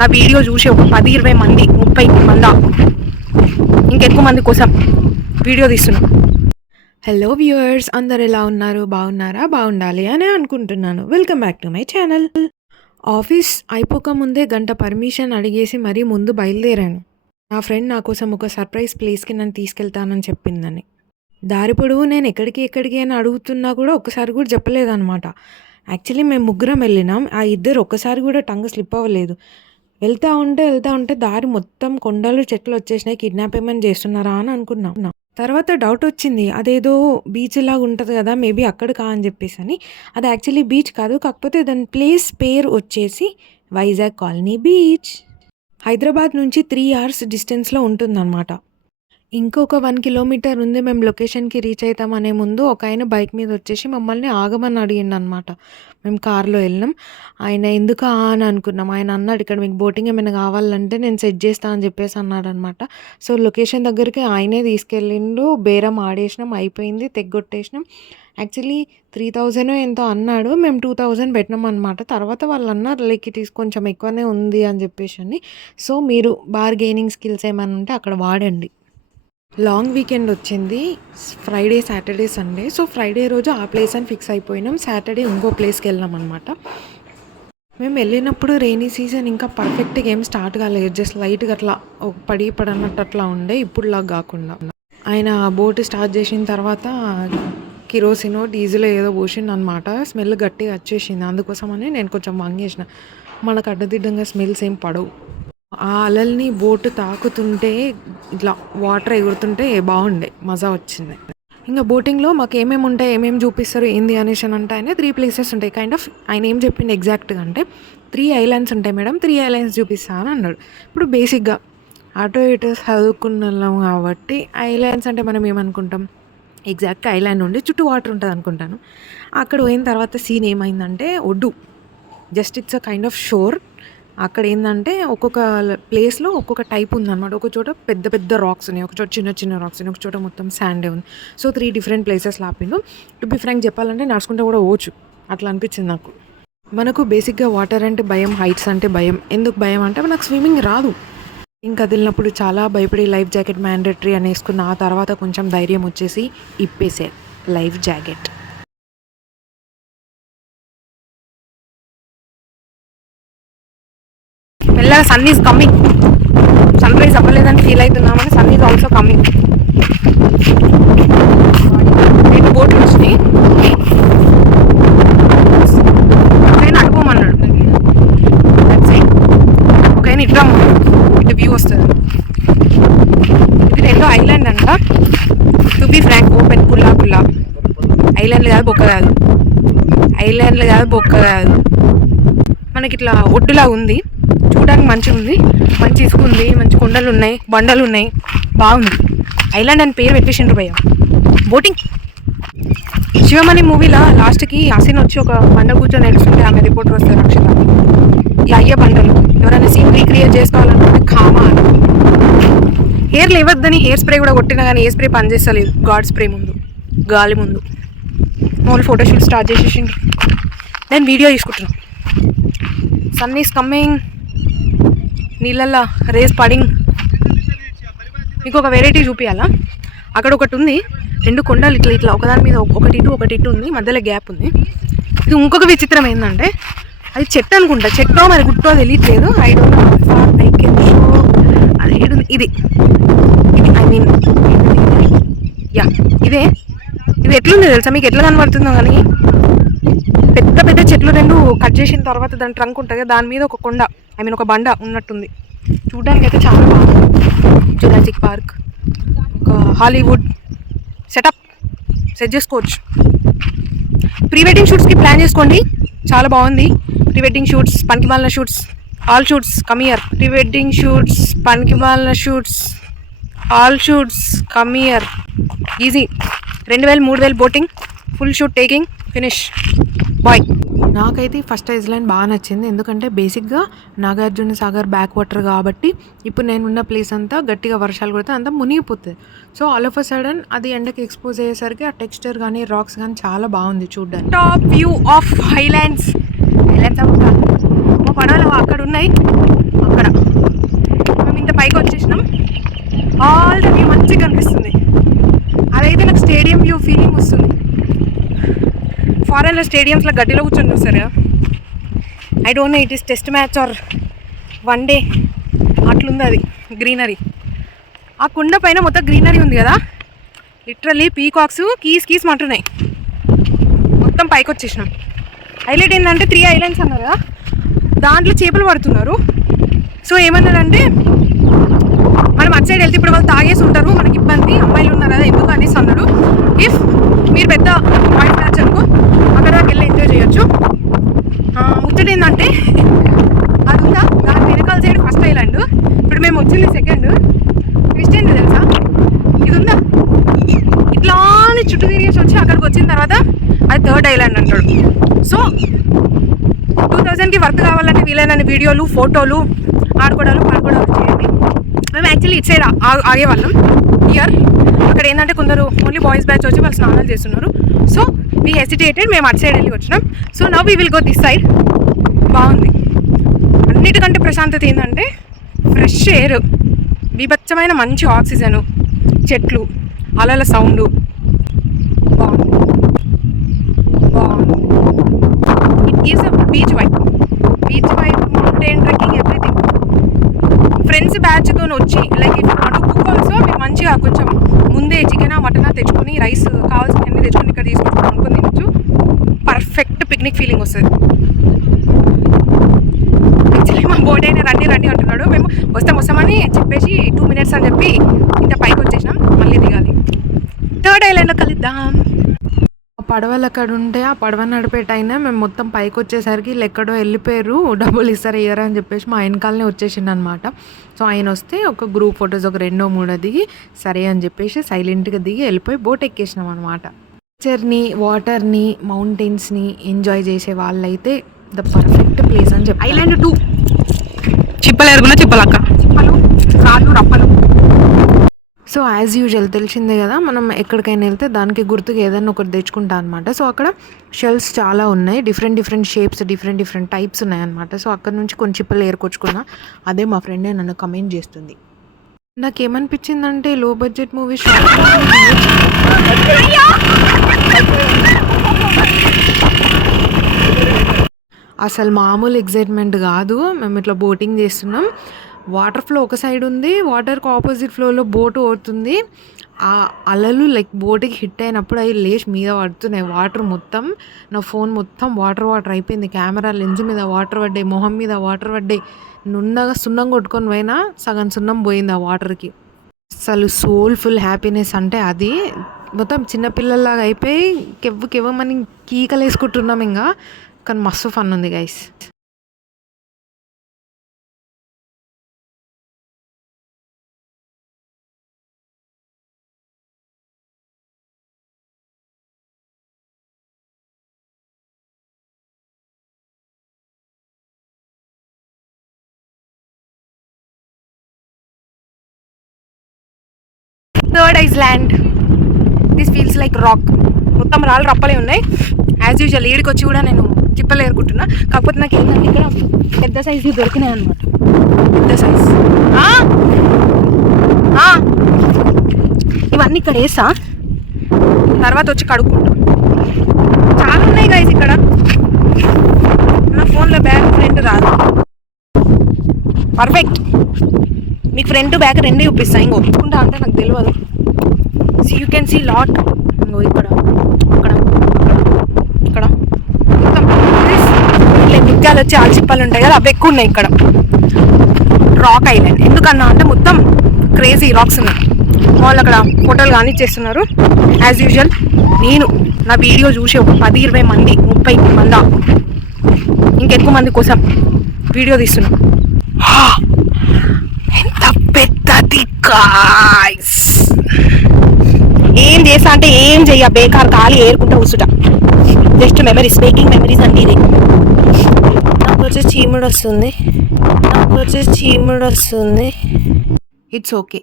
నా వీడియో చూసి ఒక 10-20 మంది 30 మంది ఇంకెక్కువ మంది కోసం వీడియో తీస్తున్నాను. హలో వ్యూవర్స్, అందరు ఎలా ఉన్నారు? బాగున్నారా? బాగుండాలి అని అనుకుంటున్నాను. Welcome back to my channel. Office అయిపోక ముందే గంట పర్మిషన్ అడిగేసి మరీ ముందు బయలుదేరాను. నా ఫ్రెండ్ నా కోసం ఒక సర్ప్రైజ్ ప్లేస్కి నన్ను తీసుకెళ్తానని చెప్పిందని. దారి పొడవు నేను ఎక్కడికి అని అడుగుతున్నా కూడా ఒక్కసారి కూడా చెప్పలేదన్నమాట. యాక్చువల్లీ మేము ముగ్గురం వెళ్ళినాం. ఆ ఇద్దరు ఒక్కసారి కూడా టంగ్ స్లిప్ అవ్వలేదు. వెళ్తూ ఉంటే దారి మొత్తం కొండలు చెట్లు వచ్చేసినాయి. కిడ్నాప్ ఏమైనా చేస్తున్నారా అని అనుకున్నాం. తర్వాత డౌట్ వచ్చింది, అదేదో బీచ్ లాగా ఉంటుంది కదా, మేబీ అక్కడ అని చెప్పేసి అని. అది యాక్చువల్లీ బీచ్ కాదు, కాకపోతే దాని ప్లేస్ పేరు వచ్చేసి వైజాగ్ కాలనీ బీచ్. హైదరాబాద్ నుంచి 3 hours డిస్టెన్స్లో ఉంటుందన్నమాట. ఇంకొక 1 kilometer ఉంది మేము లొకేషన్కి రీచ్ అవుతాం అనే ముందు ఒక ఆయన బైక్ మీద వచ్చేసి మమ్మల్ని ఆగమని అడిగిండు అనమాట. మేము కార్లో వెళ్ళినాం. ఆయన ఎందుకు అని అనుకున్నాం. ఆయన అన్నాడు, ఇక్కడ మీకు బోటింగ్ ఏమైనా కావాలంటే నేను సెట్ చేస్తా అని చెప్పేసి అన్నాడు అనమాట. సో లొకేషన్ దగ్గరికి ఆయనే తీసుకెళ్ళిండు. బేరం ఆడేసినాం, అయిపోయింది, తెగ్గొట్టేసినాం. యాక్చువల్లీ 3000 ఎంతో అన్నాడు, మేము 2000 పెట్టినాం అనమాట. తర్వాత వాళ్ళు అన్నారు లైక్ ఇట్ ఈస్ కొంచెం ఎక్కువనే ఉంది అని చెప్పేసి అని. సో మీరు బార్గెయినింగ్ స్కిల్స్ ఏమైనా ఉంటే అక్కడ వాడండి. లాంగ్ వీకెండ్ వచ్చింది, Friday, Saturday, Sunday. So Friday రోజు ఆ ప్లేస్ అని ఫిక్స్ అయిపోయినాం. సాటర్డే ఇంకో ప్లేస్కి వెళ్ళాం అనమాట. మేము వెళ్ళినప్పుడు రెయినీ సీజన్ ఇంకా పర్ఫెక్ట్గా ఏం స్టార్ట్ కాలేదు, జస్ట్ లైట్గా అట్లా పడన్నట్టు అట్లా ఉండే, ఇప్పుడులాగా కాకుండా. ఆయన బోట్ స్టార్ట్ చేసిన తర్వాత కిరోసినో డీజిల్ ఏదో పోసిండు అనమాట. స్మెల్ గట్టిగా వచ్చేసింది. అందుకోసమని నేను కొంచెం వంగేసిన. మనకు అడ్డదిడ్డంగా స్మెల్స్ ఏం పడవు. ఆ అలల్ని బోటు తాకుతుంటే ఇట్లా వాటర్ ఎగురుతుంటే బాగుండే, మజా వచ్చింది. ఇంకా బోటింగ్లో మాకు ఏమేమి ఉంటాయి, ఏమేమి చూపిస్తారు ఏంది అనేసి అంటే ఆయన 3 places ఉంటాయి. కైండ్ ఆఫ్ ఆయన ఏం చెప్పింది ఎగ్జాక్ట్గా అంటే 3 islands ఉంటాయి మేడం, 3 islands చూపిస్తా అని అన్నాడు. ఇప్పుడు బేసిక్గా ఆటో ఇటో చదువుకున్నాం కాబట్టి ఐలాండ్స్ అంటే మనం ఏమనుకుంటాం, ఎగ్జాక్ట్గా ఐలాండ్ ఉండి చుట్టూ వాటర్ ఉంటుంది అనుకుంటాను. అక్కడ పోయిన తర్వాత సీన్ ఏమైందంటే ఒడ్డు, just it's a kind of షోర్. అక్కడ ఏంటంటే ఒక్కొక్క ప్లేస్లో ఒక్కొక్క టైప్ ఉందన్నమాట. ఒక చోట పెద్ద పెద్ద రాక్స్ ఉన్నాయి, ఒక చోట చిన్న రాక్స్ ఉన్నాయి, ఒక చోట మొత్తం శాండే ఉంది. సో 3 different places లాపిండు. టు బి ఫ్రాంక్ చెప్పాలంటే నడుచుకుంటే కూడా పోవచ్చు, అట్లా అనిపించింది నాకు. మనకు బేసిక్గా వాటర్ అంటే భయం, హైట్స్ అంటే భయం. ఎందుకు భయం అంటే నాకు స్విమ్మింగ్ రాదు. ఇంకా వదిలినప్పుడు చాలా భయపడి లైఫ్ జాకెట్ మ్యాండేటరీ అని వేసుకున్న. ఆ తర్వాత కొంచెం ధైర్యం వచ్చేసి ఇప్పేసే లైఫ్ జాకెట్. మెల్లగా sun is coming. Sunrise అవ్వలేదని ఫీల్ అవుతున్నామని sun is also coming. 2 boats వచ్చినాయి. ఒకైనా అడుకోమన్నాడు, ఒకైనా ఇట్లా ఇటు వ్యూ వస్తుంది. ఇది 2 island అంట. టు బి ఫ్రాంక్ ఓపెన్ పుల్లా ఐలాండ్లు కాదు, బొక్క కాదు. మనకి ఇట్లా ఒడ్డులా ఉంది, చూడడానికి మంచిగా ఉంది, మంచి ఇసుక ఉంది, మంచి కొండలు ఉన్నాయి, బండలు ఉన్నాయి, బాగుంది. ఐలాండ్ అని పేరు పెట్టేసిండ్రు భయ్య. బోటింగ్ శివమణి మూవీలో లాస్ట్కి హసీన్ వచ్చి ఒక బండ కూర్చొని నడుస్తుంటే ఆమె రిపోర్టర్ వస్తారు రక్షిత. ఈ అయ్యే బండలు ఎవరైనా సీన్ రీక్రియేట్ చేసుకోవాలనుకుంటే కామా అని. హెయిర్ లేవద్దని హెయిర్ స్ప్రే కూడా కొట్టినా కానీ ఏ స్ప్రే పనిచేస్తలేదు గాడ్ స్ప్రే ముందు, గాలి ముందు. మామూలు ఫోటోషూట్ స్టార్ట్ చేసేసిండ్రు. నేను వీడియో తీసుకుంటున్నాను. Sun is coming. నీళ్ళల్లో రేస్ పడింగ్. మీకు ఒక వెరైటీ చూపించాలా? అక్కడ ఒకటి ఉంది, 2 కొండలు ఇట్లా ఒకదాని మీద ఒకటి ఇటు ఉంది, మధ్యలో గ్యాప్ ఉంది. ఇది ఇంకొక విచిత్రం ఏంటంటే అది చెట్టు అనుకుంటా, చెట్టో మరి గుట్టో తెలియట్లేదు. I don't no, I can show. అది ఇది ఐ మీన్ యా ఇది ఎట్లుంది తెలుసా మీకు? ఎట్లా కనబడుతుందో కానీ పెద్ద చెట్లు 2 కట్ చేసిన తర్వాత దాని ట్రంక్ ఉంటుంది, దాని మీద ఒక కొండ, ఐ మీన్ ఒక బండ ఉన్నట్టుంది. చూడడానికి అయితే చాలా బాగుంది. జురాసిక్ పార్క్, ఒక హాలీవుడ్ సెట్ చేసుకోవచ్చు. ప్రీ వెడ్డింగ్ షూట్స్కి ప్లాన్ చేసుకోండి, చాలా బాగుంది. ప్రీ వెడ్డింగ్ షూట్స్, పనికిమాలిన shoots, all shoots come here. Pre wedding shoots, పనికిమాలిన shoots, all shoots come here. Easy. 2000 3000 boating, full shoot taking, finish boy. నాకైతే ఫస్ట్ ఐలాండ్ బాగా నచ్చింది, ఎందుకంటే బేసిక్గా నాగార్జున సాగర్ బ్యాక్ వాటర్ కాబట్టి ఇప్పుడు నేను ఉన్న ప్లేస్ అంతా గట్టిగా వర్షాలు కొడితే అంతా మునిగిపోతుంది. So all of a sudden అది ఎండకి ఎక్స్పోజ్ అయ్యేసరికి ఆ టెక్స్చర్ కానీ రాక్స్ కానీ చాలా బాగుంది చూడడానికి. Top view of highlands. పడవలు అక్కడ ఉన్నాయి, అక్కడ ఫారెన్లో స్టేడియంస్లో గడ్డిలో కూర్చొని చూస్తారు కదా. I don't know it is test match or one day అట్లుంది అది గ్రీనరీ. ఆ కుండ పైన మొత్తం గ్రీనరీ ఉంది కదా, లిటరల్లీ పీకాక్స్ కీస్ అంటున్నాయి. మొత్తం పైకి వచ్చేసినాం. హైలైట్ ఏంటంటే 3 ఐలాండ్స్ అన్నారు కదా, దాంట్లో చేపలు పడుతున్నారు. సో ఏమన్నారంటే మనం అటు సైడ్ వెళ్తే ఇప్పుడు వాళ్ళు తాగేసి ఉంటారు, మనకి ఇబ్బంది, అమ్మాయిలు ఉన్నారు కదా ఎందుకు అనేసి అన్నాడు. ఇఫ్ మీరు పెద్ద బాయ్స్ మ్యాచ్ అనుకో అక్కడ దాకా వెళ్ళి ఎంజాయ్ చేయొచ్చు. ముచ్చట ఏంటంటే అది ఉందా, దాని వెనకాల సైడ్ ఫస్ట్ ఐలాండ్, ఇప్పుడు మేము వచ్చింది సెకండ్. ట్విస్ట్ ఏంటి తెలుసా, ఇది ఉందా ఇట్లా చుట్టూ తిరిగేసి వచ్చి అక్కడికి వచ్చిన తర్వాత అది థర్డ్ ఐలాండ్ అంటాడు. సో 2000కి వర్త్ కావాలంటే వీలైన వీడియోలు, ఫోటోలు, ఆడుకోవడాలు, పాడుకోవడాలు చేయండి. మేము యాక్చువల్లీ ఇటు సైడ్ ఆగేవాళ్ళం ఇయర్. అక్కడ ఏంటంటే కొందరు ఓన్లీ బాయ్స్ బ్యాచ్ వచ్చి వాళ్ళు స్నానాలు చేస్తున్నారు. సో వీ హెసిటేటెడ్, మేము అటు సైడ్ వెళ్ళి వచ్చినాం. So now we will go this side. బాగుంది. అన్నిటికంటే ప్రశాంతత ఏంటంటే ఫ్రెష్ ఎయిర్, బీభత్సమైన మంచి ఆక్సిజను, చెట్లు, అలల సౌండు. బాగుంది. It is a beach vibe, mountain trekking, everything. Friends బ్యాచ్తో వచ్చి లైక్ ఇప్పుడు కుక్ ఆల్సో మీరు మంచిగా కొంచెం ముందే చికెన్ మటన్ తెచ్చుకొని రైస్ కావాల్సినవన్నీ తెచ్చుకొని ఇక్కడ తీసుకొని అనుకుని తినచ్చు. పర్ఫెక్ట్ పిక్నిక్ ఫీలింగ్ వస్తుంది. యాక్చువల్లీ మా బోట్ అయినా రండి అంటున్నాడు. మేము వస్తామని చెప్పేసి 2 minutes అని చెప్పి ఇంత పైకి వచ్చేసినాం. మళ్ళీ దిగాలి. థర్డ్ ఐలాండ్లో కలుద్దాం. పడవలు అక్కడ ఉంటే ఆ పడవ నడిపేటైనా మేము మొత్తం పైకి వచ్చేసరికి ఎక్కడో వెళ్ళిపోయారు, డబ్బులు ఇయ్యరా అని చెప్పేసి మా వెనకాలనే వచ్చేసిండు అనమాట. సో ఆయన వస్తే ఒక గ్రూప్ ఫొటోస్ ఒక 2-3 దిగి సరే అని చెప్పేసి సైలెంట్గా దిగి వెళ్ళిపోయి బోట్ ఎక్కేసినాం అనమాట. నేచర్ని, వాటర్ని, మౌంటైన్స్ని ఎంజాయ్ చేసే వాళ్ళైతే ద పర్ఫెక్ట్ ప్లేస్ అని చెప్పి. ఐలాండ్ 2 చిప్పలు ఎరుగున చిప్పలక్క, చిప్పలు, రాళ్ళు, రప్పలు. సో యాజ్ యూజువల్ తెలిసిందే కదా, మనం ఎక్కడికైనా వెళ్తే దానికి గుర్తుగా ఏదైనా ఒకటి తెచ్చుకుంటాం అనమాట. సో అక్కడ షెల్స్ చాలా ఉన్నాయి, డిఫరెంట్ షేప్స్, డిఫరెంట్ టైప్స్ ఉన్నాయి అనమాట. సో అక్కడ నుంచి కొన్ని చిప్పలు ఏరుకొచ్చుకున్నా. అదే మా ఫ్రెండే నన్ను కమెంట్ చేస్తుంది. నాకేమనిపించిందంటే లో బడ్జెట్ మూవీస్ అసలు మామూలు ఎగ్జైట్మెంట్ కాదు. మేము ఇట్లా బోటింగ్ చేస్తున్నాం, వాటర్ ఫ్లో ఒక సైడ్ ఉంది, వాటర్కి ఆపోజిట్ ఫ్లోలో బోటు పోతుంది. ఆ అలలు లైక్ బోటుకి హిట్ అయినప్పుడు అవి లేచి మీద పడుతున్నాయి. వాటర్ మొత్తం, నా ఫోన్ మొత్తం వాటర్ అయిపోయింది. కెమెరా లెన్స్ మీద వాటర్ పడ్డాయి, మొహం మీద వాటర్ పడ్డాయి. నున్నగా సున్నం కొట్టుకొని పోయినా సగం సున్నం పోయింది ఆ వాటర్కి. అసలు సోల్ఫుల్ హ్యాపీనెస్ అంటే అది. మొత్తం చిన్నపిల్లల్లాగా అయిపోయి కెవ్వమని కీకలు వేసుకుంటున్నాం ఇంకా. కానీ మస్తు ఫన్ ఉంది guys. Third island, this feels like rock. మొత్తం రాళ్ళు రప్పలే ఉన్నాయి. యాజ్ యూజువల్ ఈడికి వచ్చి కూడా నేను చిప్పలు ఏరుకుంటున్నా. కాకపోతే నాకు ఏంటంటే ఇక్కడ పెద్ద సైజు దొరికినాయి అనమాట. పెద్ద సైజ్ ఇవన్నీ ఇక్కడ వేసా, తర్వాత వచ్చి కడుక్కుంటా. చాలా ఉన్నాయి గైస్ ఇక్కడ. నా ఫోన్లో బ్యాగ్ ఫ్రంట్ రాదు. పర్ఫెక్ట్. మీకు ఫ్రంట్ బ్యాక్ రెండే చూపిస్తాను. ఇంకో ఒప్పుకుంటా అంటే నాకు తెలియదు. See you can see lot. ఇంకో ఇక్కడ, అక్కడ, ఇక్కడ మొత్తం ముత్యాలు వచ్చి ఆల్చిప్పలు ఉంటాయి కదా, అవి ఎక్కువ ఉన్నాయి ఇక్కడ. రాక్ ఐలాండ్ ఎందుకన్నా అంటే మొత్తం క్రేజీ రాక్స్ ఉన్నాయి. వాళ్ళు అక్కడ ఫోటోలు కానీ చేస్తున్నారు. యాజ్ యూజువల్ నేను నా వీడియో చూసి ఒక 10-20 మంది 30 మంది ఇంకెక్కువ మంది కోసం వీడియో తీస్తున్నా. ఎంత పెద్దది గాయ్స్. ఏం చేసా అంటే ఏం చెయ్య, బేకార్ ఖాళీ ఏరుకుంటా కూర్చుంటా. జస్ట్ మెమరీస్, మేకింగ్ మెమరీస్ అంటే ఇది. నాకు వచ్చేసి చీముడు వస్తుంది. It's okay.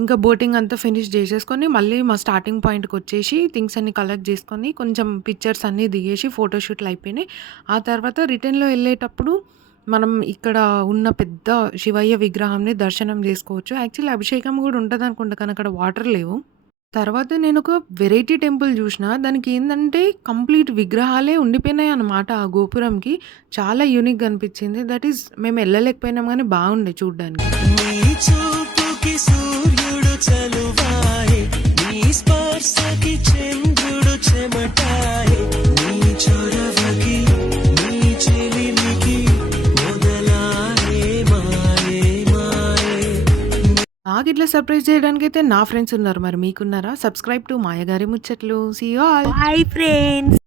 ఇంకా బోటింగ్ అంతా ఫినిష్ చేసేసుకొని మళ్ళీ మా స్టార్టింగ్ పాయింట్కి వచ్చేసి థింగ్స్ అన్ని కలెక్ట్ చేసుకొని కొంచెం పిక్చర్స్ అన్నీ దిగేసి ఫోటోషూట్లు అయిపోయినాయి. ఆ తర్వాత రిటర్న్లో వెళ్ళేటప్పుడు మనం ఇక్కడ ఉన్న పెద్ద శివయ్య విగ్రహాన్ని దర్శనం చేసుకోవచ్చు. యాక్చువల్లీ అభిషేకం కూడా ఉంటుంది అనుకుంటా, కానీ అక్కడ వాటర్ లేవు. తర్వాత నేనొక వెరైటీ టెంపుల్ జూషిన. దానికేందంటే కంప్లీట్ విగ్రహాలే ఉండిపోయినాయన్నమాట ఆ గోపురంకి. చాలా యూనిక్‌గా అనిపిచ్చింది. దట్ ఈస్ మేమెళ్ళలేకపోయినాం గానీ బావుండే చూడ్డానికి. నీ చూపుకి సూర్యుడు చలువాయే నీ స్పర్శకి చంద్రుడు చెమటాయే నీ చొరవకి నీ చెలిమికి మొదలాయే మాయే మాయే నాకిట్లా సర్ప్రైజ్ జేయడానికైతే నా ఫ్రెండ్స్ ఉన్నారు. మరి మీకున్నారా? సబ్స్క్రైబ్ టు మాయ గారి ముచ్చట్లు. See you all. Bye friends.